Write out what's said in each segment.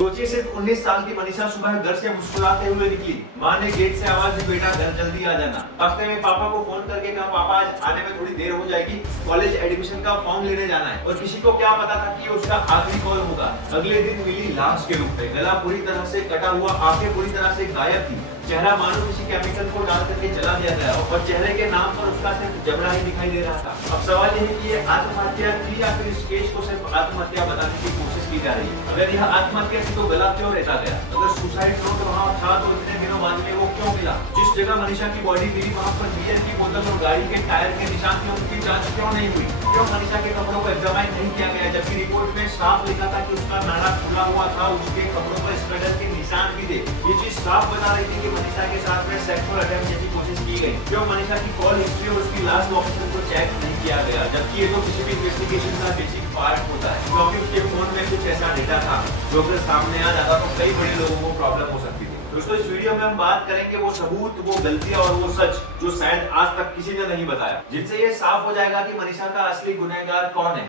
सोचिए सिर्फ 19 साल की मनीषा सुबह घर से मुस्कुराते हुए निकली। माँ ने गेट से आवाज दी, बेटा घर जल्दी आ जाना। रास्ते में पापा को फोन करके कहा, पापा आज आने में थोड़ी देर हो जाएगी, कॉलेज एडमिशन का फॉर्म लेने जाना है। और किसी को क्या पता था कि ये उसका आखिरी कॉल होगा। अगले दिन मिली लाश के रूप में, गला पूरी तरह से कटा हुआ, आंखें पूरी तरह से गायब थी, चेहरा मानो किसी केमिकल को डाल करके जला दिया गया और चेहरे के नाम पर उसका सिर्फ जबड़ा ही दिखाई दे रहा था। अब सवाल यह है कि ये आत्महत्या थी या फिर इस केस को सिर्फ आत्महत्या बताने की कोशिश की जा रही है। अगर यह आत्महत्या थी तो गला क्यों रहता गया? अगर सुसाइड नोट वहाँ था तो इतने दिनों बाद में वो क्यों मिला? जिस जगह मनीषा की बॉडी मिली वहाँ पर बियर की बोतल और गाड़ी के टायर के निशान थे, उनकी जांच क्यों नहीं हुई? क्यों मनीषा के कपड़ों को एग्जामाइन नहीं किया गया, जबकि रिपोर्ट में साफ लिखा था कि उसका नाड़ा खुला हुआ था, उसके कपड़ों पर स्ट्रगल के निशान भी थे। ये चीज साफ बता रही थी कि मनीषा के साथ में सेक्सुअल अटेम्प्ट जैसी कोशिश की गई। क्यों मनीषा की कॉल हिस्ट्री और उसकी लास्ट लोकेशन को चेक नहीं किया गया, जबकि ये तो किसी भी इन्वेस्टिगेशन का बेसिक पार्ट होता है। क्योंकि उसके फोन में कुछ ऐसा डेटा था जो अगर सामने आ जाता तो कई बड़े लोगों को प्रॉब्लम हो सकती थी। दोस्तों इस वीडियो में हम बात करेंगे वो सबूत, वो गलतियां और वो सच जो शायद आज तक किसी ने नहीं बताया, जिनसे ये साफ हो जाएगा कि मनीषा का असली गुनहगार कौन है।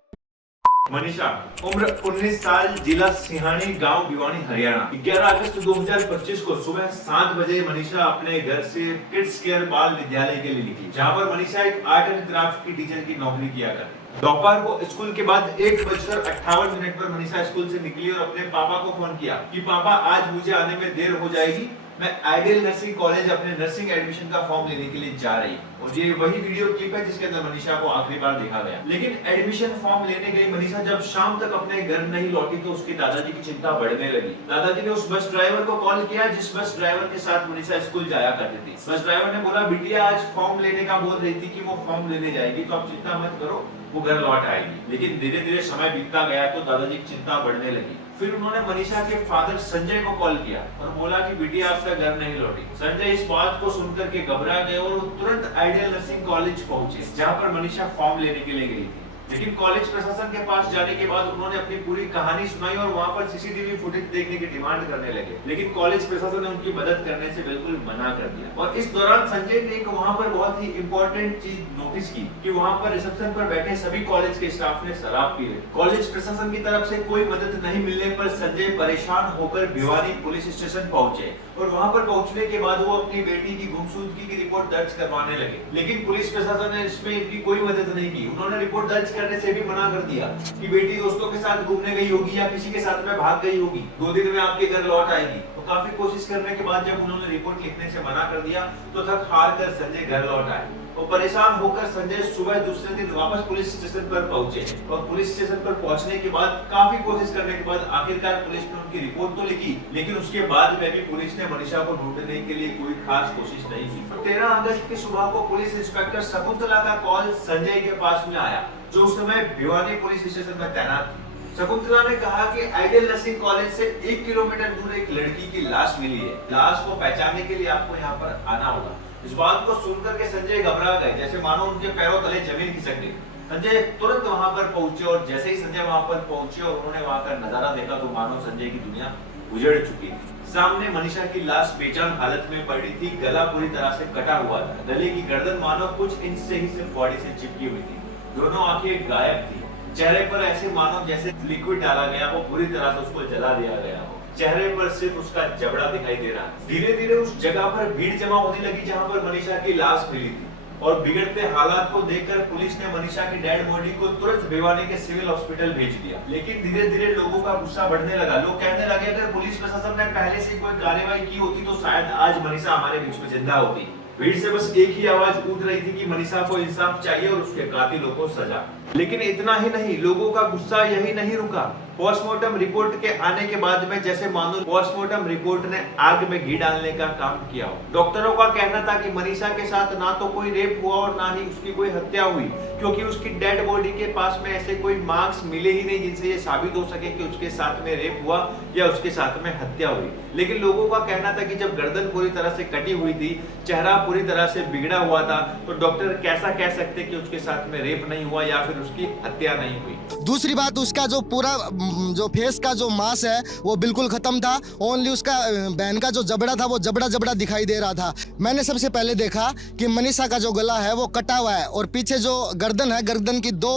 मनीषा, उम्र 19 साल, जिला सिहानी, गांव भिवानी, हरियाणा। 11 अगस्त 2025 को सुबह 7 बजे मनीषा अपने घर से किड्स केयर बाल विद्यालय के लिए निकली, जहां पर मनीषा एक आर्ट एंड क्राफ्ट की टीचर की नौकरी किया करती। दोपहर को स्कूल के बाद 1:58 पर मनीषा स्कूल से निकली और अपने पापा को फोन किया कि पापा आज मुझे आने में देर हो जाएगी, मैं आइडियल नर्सिंग कॉलेज अपने नर्सिंग एडमिशन का फॉर्म लेने के लिए जा रही हूँ। और ये वही वीडियो क्लिप है जिसके अंदर मनीषा को आखिरी बार देखा गया। लेकिन एडमिशन फॉर्म लेने गई मनीषा जब शाम तक अपने घर नहीं लौटी तो उसके दादाजी की चिंता बढ़ने लगी। दादाजी ने उस बस ड्राइवर को कॉल किया जिस बस ड्राइवर के साथ मनीषा स्कूल जाया करती थी। बस ड्राइवर ने बोला, बिटिया आज फॉर्म लेने का बोल रही थी कि वो फॉर्म लेने जाएगी, तो आप चिंता मत करो, वो घर लौट आएगी। लेकिन धीरे धीरे समय बीतता गया तो दादाजी की चिंता बढ़ने लगी। फिर उन्होंने मनीषा के फादर संजय को कॉल किया और बोला कि बिटिया आपका घर नहीं लौटी। संजय इस बात को सुनकर के घबरा गए और वो तुरंत आइडियल नर्सिंग कॉलेज पहुंचे, जहां पर मनीषा फॉर्म लेने के लिए गई थी। लेकिन कॉलेज प्रशासन के पास जाने के बाद उन्होंने अपनी पूरी कहानी सुनाई और वहां पर सीसीटीवी फुटेज देखने की डिमांड करने लगे। लेकिन कॉलेज प्रशासन ने उनकी मदद करने से बिल्कुल मना कर दिया। और इस दौरान संजय ने एक वहां पर बहुत ही इंपॉर्टेंट चीज नोटिस की कि वहां पर रिसेप्शन पर बैठे सभी कॉलेज के स्टाफ ने शराब पी रही। कॉलेज प्रशासन की तरफ से कोई मदद नहीं मिलने पर संजय परेशान होकर भिवानी पुलिस स्टेशन पहुंचे और वहां पर पहुंचने के बाद वो अपनी बेटी की गुमशुदगी की रिपोर्ट दर्ज करवाने लगे। लेकिन पुलिस प्रशासन ने इसमें इनकी कोई मदद नहीं की। उन्होंने रिपोर्ट दर्ज करने से भी मना कर दिया कि बेटी दोस्तों के साथ घूमने गई होगी या किसी के साथ में भाग गई होगी, 2 दिन में आपके घर लौट आएगी। तो काफी कोशिश करने के बाद जब उन्होंने रिपोर्ट लिखने से मना कर दिया तो थक हार कर संजय घर लौट आए। तो परेशान होकर संजय सुबह दूसरे दिन वापस पुलिस स्टेशन पर पहुंचे और पुलिस स्टेशन पर पहुंचने के बाद काफी कोशिश करने के बाद आखिरकार पुलिस ने उनकी रिपोर्ट तो लिखी, लेकिन उसके बाद में भी पुलिस ने मनीषा को ढूंढने के लिए कोई खास कोशिश नहीं की। तो 13 अगस्त की सुबह को पुलिस इंस्पेक्टर शकुंतला का कॉल संजय के पास में आया, जो उस समय भिवानी पुलिस स्टेशन में तैनात थी। शकुंतला ने कहा कि आइडियल नर्सिंग कॉलेज से 1 किलोमीटर दूर एक लड़की की लाश मिली है। लाश को पहचानने के लिए आपको यहाँ पर आना होगा। इस बात को सुनकर के संजय घबरा गए, जैसे मानो उनके पैरों तले जमीन खिसक गई। संजय तुरंत वहां पर पहुंचे और जैसे ही संजय वहां पर पहुंचे और उन्होंने वहां का नजारा देखा तो मानो संजय की दुनिया उजड़ चुकी थी। सामने मनीषा की लाश बेजान हालत में पड़ी थी, गला पूरी तरह से कटा हुआ था, गले की गर्दन मानो कुछ इंच से ही सिर्फ बॉडी से चिपकी हुई थी, दोनों आंखें गायब थी, चेहरे पर ऐसे मानो जैसे लिक्विड डाला गया हो, पूरी तरह से उसको जला दिया गया हो, चेहरे पर सिर्फ उसका जबड़ा दिखाई दे रहा है। धीरे धीरे उस जगह पर भीड़ जमा होने लगी जहां पर मनीषा की लाश मिली थी और बिगड़ते हालात को देखकर पुलिस ने मनीषा की डेड बॉडी को तुरंत भिवानी के सिविल हॉस्पिटल भेज दिया। लेकिन धीरे धीरे लोगों का गुस्सा बढ़ने लगा। लोग कहने लगे अगर पुलिस प्रशासन ने पहले से कोई कार्रवाई की होती तो शायद आज मनीषा हमारे बीच में जिंदा होती। भीड़ से बस एक ही आवाज उठ रही थी कि मनीषा को इंसाफ चाहिए और उसके कातिलों को सजा। लेकिन इतना ही नहीं, लोगों का गुस्सा यही नहीं रुका। पोस्टमार्टम रिपोर्ट के आने के बाद में जैसे मानो पोस्टमार्टम रिपोर्ट ने आग में घी डालने का काम किया हो। डॉक्टरों का कहना था कि मनीषा के साथ ना तो कोई रेप हुआ और ना ही उसकी कोई हत्या हुई, क्योंकि उसकी डेड बॉडी के पास में ऐसे कोई मार्क्स मिले ही नहीं जिनसे ये साबित हो सके कि उसके साथ में रेप हुआ या उसके साथ में हत्या हुई। लेकिन लोगों का कहना था कि जब गर्दन पूरी तरह से कटी हुई थी, चेहरा पूरी तरह से बिगड़ा हुआ था, तो डॉक्टर कैसा कह सकते कि उसके साथ में रेप नहीं हुआ या फिर उसकी हत्या नहीं हुई। दूसरी बात, उसका जो पूरा जो फेस का जो मांस है वो बिल्कुल खत्म था। ओनली उसका बहन का जो जबड़ा था वो जबड़ा दिखाई दे रहा था। मैंने सबसे पहले देखा कि मनीषा का जो गला है वो कटा हुआ है और पीछे जो गर्दन है, गर्दन की 2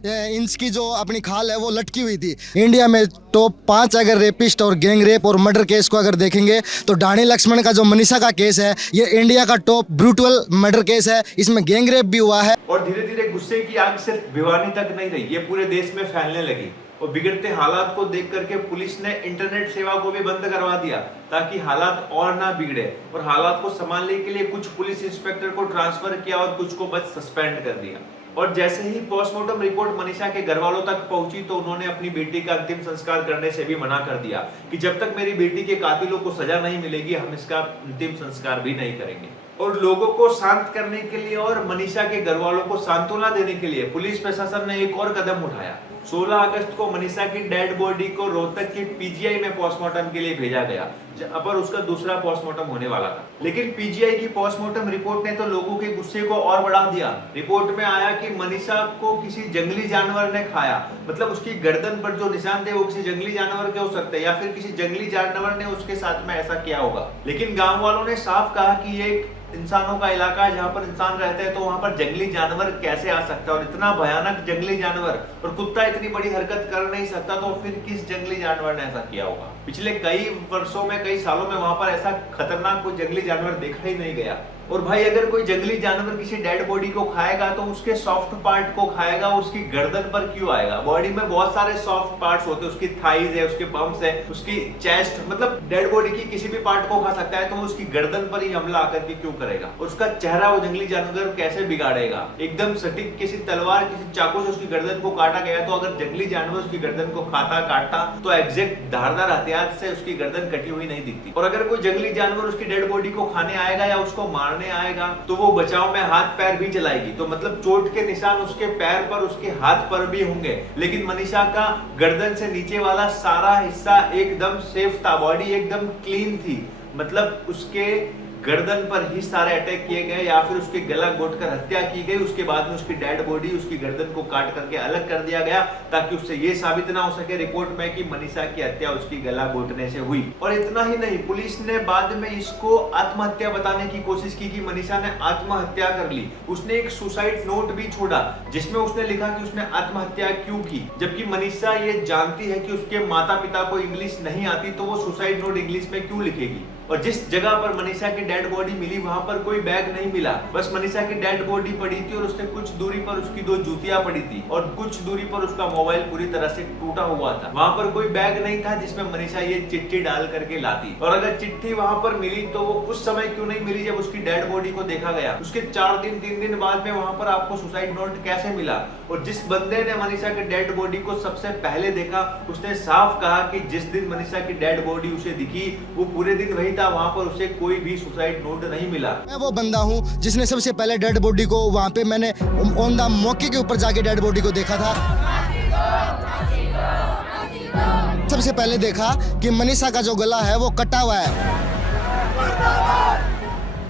इंच की जो अपनी खाल है वो लटकी हुई थी। इंडिया में टॉप 5 अगर रेपिस्ट और गैंग रेप और मर्डर केस को अगर देखेंगे तो डाणी लक्ष्मण का जो मनीषा का केस है ये इंडिया का टॉप ब्रूटल मर्डर केस है। इसमें गैंग रेप भी हुआ है। और धीरे धीरे गुस्से की आग सिर्फ भिवानी तक नहीं रही, ये पूरे देश में फैलने लगी। और बिगड़ते हालात को देख करके पुलिस ने इंटरनेट सेवा को भी बंद करवा दिया ताकि हालात और ना बिगड़े। और हालात को संभालने के लिए कुछ पुलिस इंस्पेक्टर को ट्रांसफर किया और कुछ को बस सस्पेंड कर दिया। और जैसे ही पोस्टमार्टम रिपोर्ट मनीषा के घर वालों तक पहुंची तो उन्होंने अपनी बेटी का अंतिम संस्कार करने से भी मना कर दिया कि जब तक मेरी बेटी के कातिलों को सजा नहीं मिलेगी हम इसका अंतिम संस्कार भी नहीं करेंगे। और लोगों को शांत करने के लिए और मनीषा के घर वालों को सांत्वना देने के लिए पुलिस प्रशासन ने एक और कदम उठाया। 16 अगस्त को मनीषा की डेड बॉडी को रोहतक के पीजीआई में पोस्टमार्टम के लिए भेजा गया, जहां पर उसका दूसरा पोस्टमार्टम होने वाला था। लेकिन पीजीआई की पोस्टमार्टम रिपोर्ट ने तो लोगों के गुस्से को और बढ़ा दिया। रिपोर्ट में आया कि मनीषा को किसी जंगली जानवर ने खाया, मतलब उसकी गर्दन पर जो निशान थे वो किसी जंगली जानवर के हो सकते हैं या फिर किसी जंगली जानवर ने उसके साथ में ऐसा किया होगा। लेकिन गाँव वालों ने साफ कहा कि ये एक इंसानों का इलाका है जहां पर इंसान रहते हैं, तो वहां पर जंगली जानवर कैसे आ सकता है। और इतना भयानक जंगली जानवर, और कुत्ता इतनी बड़ी हरकत कर नहीं सकता, तो फिर किस जंगली जानवर ने ऐसा किया होगा। पिछले कई वर्षों में, कई सालों में वहां पर ऐसा खतरनाक कोई जंगली जानवर देखा ही नहीं गया। और भाई अगर कोई जंगली जानवर किसी डेड बॉडी को खाएगा तो उसके सॉफ्ट पार्ट को खाएगा, उसकी गर्दन पर क्यों आएगा। बॉडी में बहुत सारे सॉफ्ट पार्ट्स होते हैं, उसकी थाइज है, उसके बम्स है, उसकी चेस्ट, मतलब डेड बॉडी की किसी भी पार्ट को खा सकता है, तो वो उसकी गर्दन पर ही हमला आकर के क्यों करेगा। उसका चेहरा वो जंगली जानवर कैसे बिगाड़ेगा। एकदम सटीक किसी तलवार, किसी चाकू से उसकी गर्दन को काटा गया, तो अगर जंगली जानवर उसकी गर्दन को खाता काटता तो एग्जैक्ट धारदार हथियार से उसकी गर्दन कटी हुई नहीं दिखती। और अगर कोई जंगली जानवर उसकी डेड बॉडी को खाने आएगा या उसको मारने आएगा तो वो बचाव में हाथ पैर भी चलाएगी, तो मतलब चोट के निशान उसके पैर पर, उसके हाथ पर भी होंगे। लेकिन मनीषा का गर्दन से नीचे वाला सारा हिस्सा एकदम सेफ था, बॉडी एकदम क्लीन थी, मतलब उसके गर्दन पर ही सारे अटैक किए गए या फिर उसके गला घोटकर हत्या की गई। उसके बाद में उसकी डेड बॉडी, उसकी गर्दन को काट करके अलग कर दिया गया ताकि उससे ये साबित ना हो सके रिपोर्ट में कि मनीषा की हत्या उसकी गला घोटने से हुई। और इतना ही नहीं, पुलिस ने बाद में इसको आत्महत्या बताने की कोशिश की कि मनीषा ने आत्महत्या कर ली। उसने एक सुसाइड नोट भी छोड़ा जिसमें उसने लिखा कि उसने आत्महत्या क्यों की, जबकि मनीषा ये जानती है कि उसके माता पिता को इंग्लिश नहीं आती, तो वो सुसाइड नोट इंग्लिश में क्यों लिखेगी। और जिस जगह पर मनीषा की डेड बॉडी मिली वहां पर कोई बैग नहीं मिला, बस मनीषा की डेड बॉडी पड़ी थी और उससे कुछ दूरी पर उसकी 2 जूतियां पड़ी थी और कुछ दूरी पर उसका मोबाइल पूरी तरह से टूटा हुआ था। वहां पर कोई बैग नहीं था जिसमें मनीषा ये चिट्ठी डाल करके लाती। और अगर चिट्ठी वहां पर मिली तो वो उस समय क्यों नहीं मिली जब उसकी डेड बॉडी को देखा गया। उसके 4 दिन 3 दिन बाद में वहां पर आपको सुसाइड नोट कैसे मिला। और जिस बंदे ने मनीषा की डेड बॉडी को सबसे पहले देखा उसने साफ कहा कि जिस दिन मनीषा की डेड बॉडी उसे दिखी वो पूरे दिन वही था, वहां पर उसे कोई भी सुसाइड नोट नहीं मिला। मैं वो बंदा हूँ जिसने सबसे पहले डेड बॉडी को वहां पे मैंने ऑन द मौके के ऊपर जाके डेड बॉडी को देखा था। सबसे पहले देखा कि मनीषा का जो गला है वो कटा हुआ है।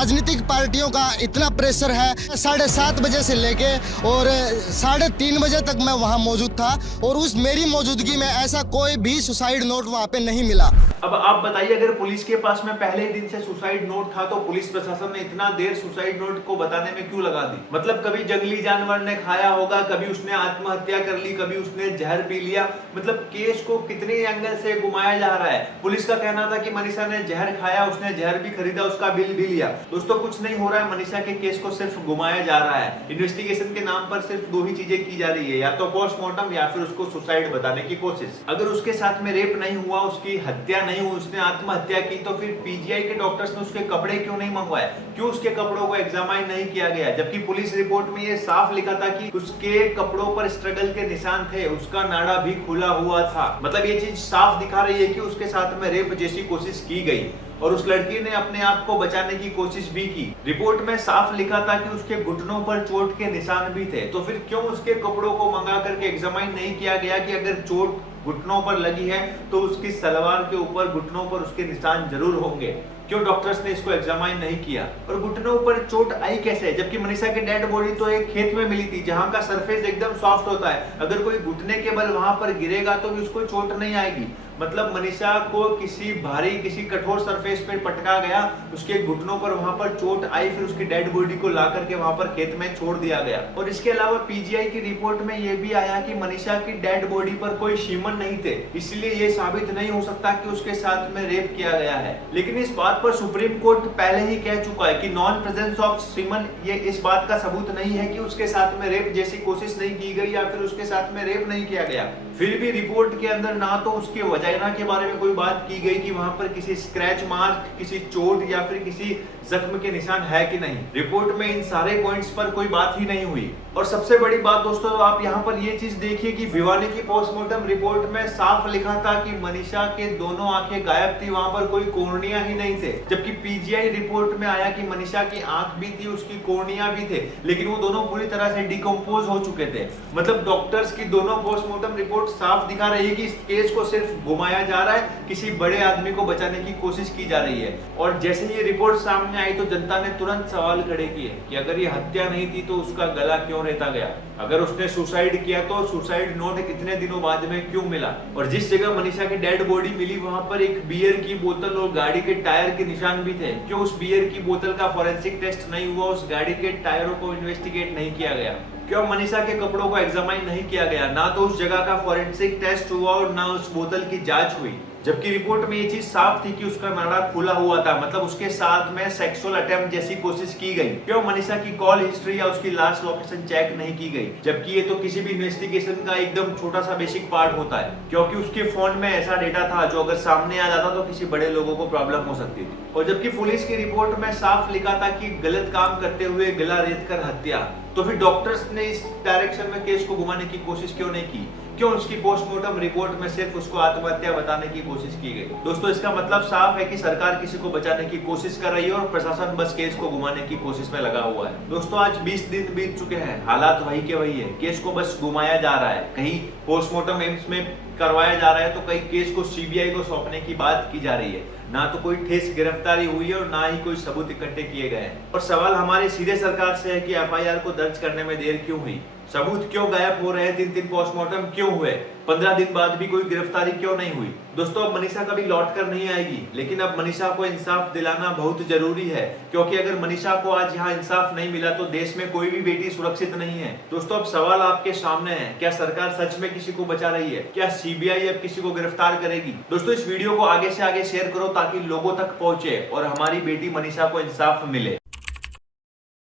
राजनीतिक पार्टियों का इतना प्रेशर है, 7:30 बजे से लेके और 3:30 बजे तक मैं वहां मौजूद था और उस मेरी मौजूदगी में ऐसा कोई भी सुसाइड नोट वहां पे नहीं मिला। अब आप बताइए, अगर पुलिस के पास में पहले ही दिन से सुसाइड नोट था तो पुलिस प्रशासन ने इतना देर सुसाइड नोट को बताने में क्यों लगा दी। मतलब कभी जंगली जानवर ने खाया होगा, कभी उसने आत्महत्या कर ली, कभी उसने जहर पी लिया, मतलब केस को कितने एंगल से घुमाया जा रहा है। पुलिस का कहना था कि मनीषा ने जहर खाया, उसने जहर भी खरीदा, उसका बिल भी लिया। दोस्तों कुछ नहीं हो रहा है, मनीषा के केस को सिर्फ घुमाया जा रहा है। इन्वेस्टिगेशन के नाम पर सिर्फ 2 ही चीजें की जा रही है, या तो पोस्टमार्टम या फिर उसको सुसाइड बताने की कोशिश। अगर उसके साथ में रेप नहीं हुआ, उसकी हत्या नहीं हुई, उसने आत्महत्या की, तो फिर पीजीआई के डॉक्टर्स ने उसके कपड़े क्यों नहीं मंगवाए, क्यों उसके कपड़ों को एग्जामाइन नहीं किया गया, जबकि पुलिस रिपोर्ट में ये साफ लिखा था कि उसके कपड़ों पर स्ट्रगल के निशान थे, उसका नाड़ा भी खुला हुआ था। मतलब ये चीज साफ दिखा रही है कि उसके साथ में रेप जैसी कोशिश की गई और उस लड़की ने अपने आप को बचाने की कोशिश भी की। रिपोर्ट में साफ लिखा था कि उसके घुटनों पर चोट के निशान भी थे, तो फिर क्यों उसके कपड़ों को मंगा करके एग्जामाइन नहीं किया गया कि अगर चोट घुटनों पर लगी है तो उसकी सलवार के ऊपर घुटनों पर उसके निशान जरूर होंगे। क्यों डॉक्टर्स ने इसको एग्जामाइन नहीं किया। और घुटनों पर चोट आई कैसे, जबकि मनीषा की डेड बॉडी तो एक खेत में मिली थी जहां का सरफेस एकदम सॉफ्ट होता है, अगर कोई घुटने के बल वहां पर गिरेगा तो भी उसको चोट नहीं आएगी। मतलब मनीषा को किसी भारी किसी कठोर सरफेस पे पटका गया, उसके घुटनों पर वहां पर चोट आई, फिर उसकी डेड बॉडी को ला करके वहां पर खेत में छोड़ दिया गया। और इसके अलावा पीजीआई की रिपोर्ट में यह भी आया कि मनीषा की डेड बॉडी पर कोई शीमन नहीं थे, इसलिए ये साबित नहीं हो सकता कि उसके साथ में रेप किया गया है। लेकिन इस बात पर सुप्रीम कोर्ट पहले ही कह चुका है कि नॉन प्रेजेंस ऑफ सीमन ये इस बात का सबूत नहीं है कि उसके साथ में रेप जैसी कोशिश नहीं की गई या फिर उसके साथ में रेप नहीं किया गया। फिर भी रिपोर्ट के अंदर ना तो उसके वजाइना के बारे में कोई बात की गई कि वहां पर किसी स्क्रैच मार्क, किसी चोट या फिर किसी जख्म के निशान है कि नहीं। रिपोर्ट में इन सारे पॉइंट्स पर कोई बात ही नहीं हुई। और सबसे बड़ी बात दोस्तों, आप यहाँ पर ये चीज देखिए कि भिवानी की पोस्टमार्टम रिपोर्ट में साफ लिखा था कि मनीषा के दोनों आंखें गायब थी, वहां पर कोई कोर्निया ही नहीं थे। जबकि पीजीआई रिपोर्ट में आया कि मनीषा की आंख भी थी, उसकी कोर्निया भी थे, लेकिन वो दोनों पूरी तरह से डिकम्पोज हो चुके थे। मतलब डॉक्टर्स की दोनों पोस्टमार्टम रिपोर्ट साफ दिखा रही है कि इस केस को सिर्फ घुमाया जा रहा है, किसी बड़े आदमी को बचाने की कोशिश की जा रही है। और जैसे ये रिपोर्ट सामने आई तो जनता ने तुरंत सवाल खड़े किए कि अगर ये हत्या नहीं थी तो उसका गला क्यों रेता गया, अगर उसने सुसाइड किया तो सुसाइड नोट कितने दिनों बाद में क्यों मिला, और जिस जगह मनीषा की डेड बॉडी मिली वहां पर एक बियर की बोतल और गाड़ी के टायर के निशान भी थे, क्यों उस बियर की बोतल का फॉरेंसिक टेस्ट नहीं हुआ, उस गाड़ी के टायरों को इन्वेस्टिगेट नहीं किया गया, क्यों मनीषा के कपड़ों को एग्जामाइन नहीं किया गया, ना तो उस जगह का फॉरेंसिक टेस्ट हुआ और ना उस बोतल की जांच हुई। जबकि रिपोर्ट में ये चीज साफ थी कि उसका नाड़ा खुला हुआ था, मतलब उसके साथ में सेक्सुअल अटेम्प्ट जैसी कोशिश की गई। क्यों मनीषा की कॉल हिस्ट्री या उसकी लास्ट लोकेशन चेक नहीं की गई, जबकि ये तो किसी भी इन्वेस्टिगेशन का एकदम छोटा सा बेसिक पार्ट होता है, क्योंकि उसके फोन में ऐसा डेटा था जो अगर सामने आ जाता तो किसी बड़े लोगों को प्रॉब्लम हो सकती थी। और जबकि पुलिस की रिपोर्ट में साफ लिखा था कि गलत काम करते हुए गला रेत कर हत्या, तो फिर डॉक्टर्स ने इस डायरेक्शन में केस को घुमाने की कोशिश क्यों नहीं की, क्यों उसकी पोस्टमार्टम रिपोर्ट में सिर्फ उसको आत्महत्या बताने की कोशिश की गई। दोस्तों इसका मतलब साफ है कि सरकार किसी को बचाने की कोशिश कर रही है और प्रशासन बस केस को घुमाने की कोशिश में लगा हुआ है। दोस्तों आज 20 दिन बीत चुके हैं, हालात वही के वही है, केस को बस घुमाया जा रहा है, कहीं पोस्टमार्टम एम्स में करवाया जा रहा है तो कहीं केस को सीबीआई को सौंपने की बात की जा रही है। ना तो कोई ठोस गिरफ्तारी हुई है और ना ही कोई सबूत इकट्ठे किए गए हैं। और सवाल हमारे सीधे सरकार से है कि एफआईआर को दर्ज करने में देर क्यों हुई, सबूत क्यों गायब हो रहे हैं, 3-3 पोस्टमार्टम क्यों हुए, 15 दिन बाद भी कोई गिरफ्तारी क्यों नहीं हुई। दोस्तों अब मनीषा कभी लौट कर नहीं आएगी, लेकिन अब मनीषा को इंसाफ दिलाना बहुत जरूरी है, क्योंकि अगर मनीषा को आज यहाँ इंसाफ नहीं मिला तो देश में कोई भी बेटी सुरक्षित नहीं है। दोस्तों अब सवाल आपके सामने है, क्या सरकार सच में किसी को बचा रही है, क्या सीबीआई अब किसी को गिरफ्तार करेगी। दोस्तों इस वीडियो को आगे से आगे शेयर करो ताकि लोगों तक पहुंचे और हमारी बेटी मनीषा को इंसाफ मिले।